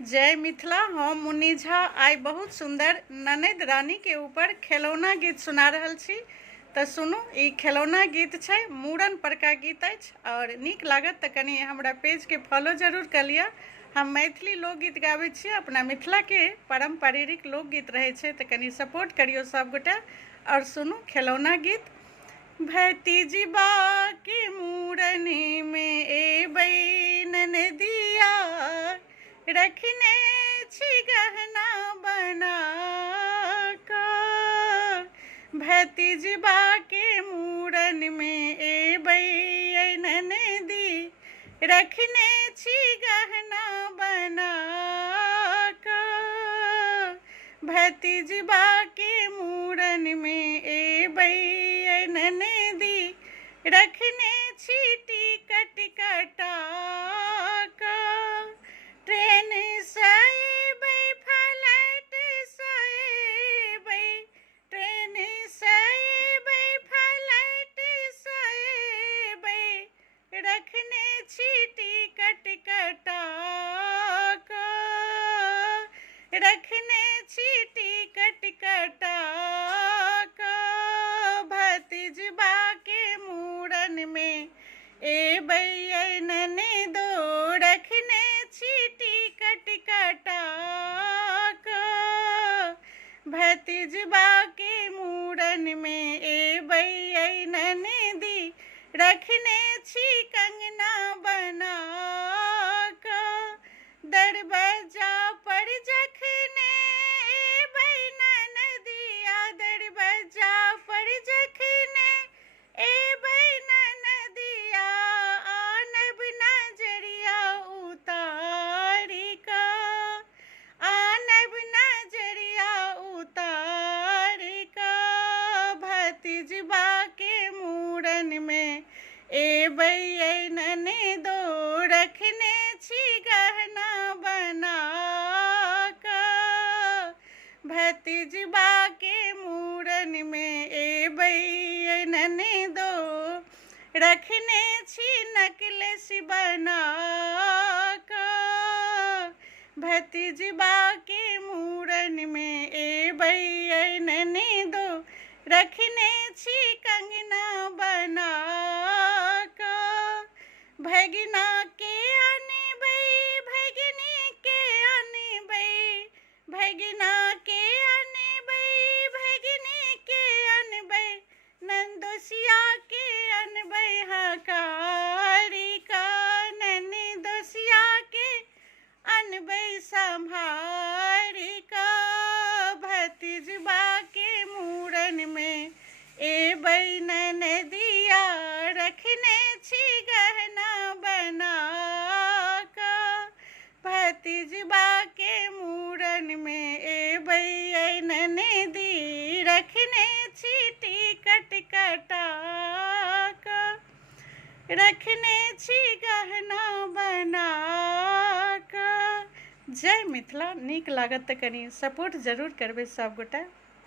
जय मिथिला। हम मुन्नी झा आई बहुत सुंदर ननद रानी के ऊपर खिलौना गीत सुना रहल छी। तो सुनू, ई खिलौना गीत छै, मूड़न पर का गीत अछि और नीक लागत तो कनी हमरा पेज के फॉलो जरूर कर लिया। हम मैथिली लोकगीत गाबै छी, अपना मिथिला के पारंपरिक लोकगीत रहे छै, तो कनी सपोर्ट करियो सब गोटा। और सुनू खिलौना गीत। भतीजी बा के मूड़नी में एबै ननदिया, रखने छी गहना बना का। भतीजबा के मूड़न में एबै ननदी, रखने छी गहना बना का। भतीजबा के मूड़न में एबै ननदी, रखने छी टिकट कटा का। ट्रेन से एबै फ्लाइट से एबै, ट्रेन से एबै फ्लाइट से एबै, रखने छी टिकट कटा का। रखने छी टिकट कटा का। भतीजबा के मूड़न में एबै ननदो, रखने छी टिकट कटा का। भतीजबा के मूड़न में एबै ननदी, रखने छी कंगना बना का। दरवाजा पर जखने एबै ननदिया, दरवाजा पर जखने एबै ननदिया, आनब नजरिया उतारी का। आनब नजरिया उतारी का। भतीजबा के मूड़न में एबै ननदो, रखने छी गहना बना का। भतीजबा के मूड़न में एबै ननदो, रखने छी नेकलेस बना का। भतीजबा के मूड़न में एबै ननदो, रखने छी कंगना बना का। भगिना के अनबै, भगिनी के अनबै, भगिना के अनबै, भगिनी के अनबै, नंदोसिया के अनबै हकारी का। ननदोसिया के अनबै संभारी का। भतीजबा के मूड़न में एबै ननदिया, रखने छी गहना बना का। भतीजबा के मूड़न में एबै ननदी, रखने छी टिकट कटा का। रखने छी गहना बना का। जय मिथिला। नीक लागत तो कनी सपोर्ट जरूर करबे सब गोटा।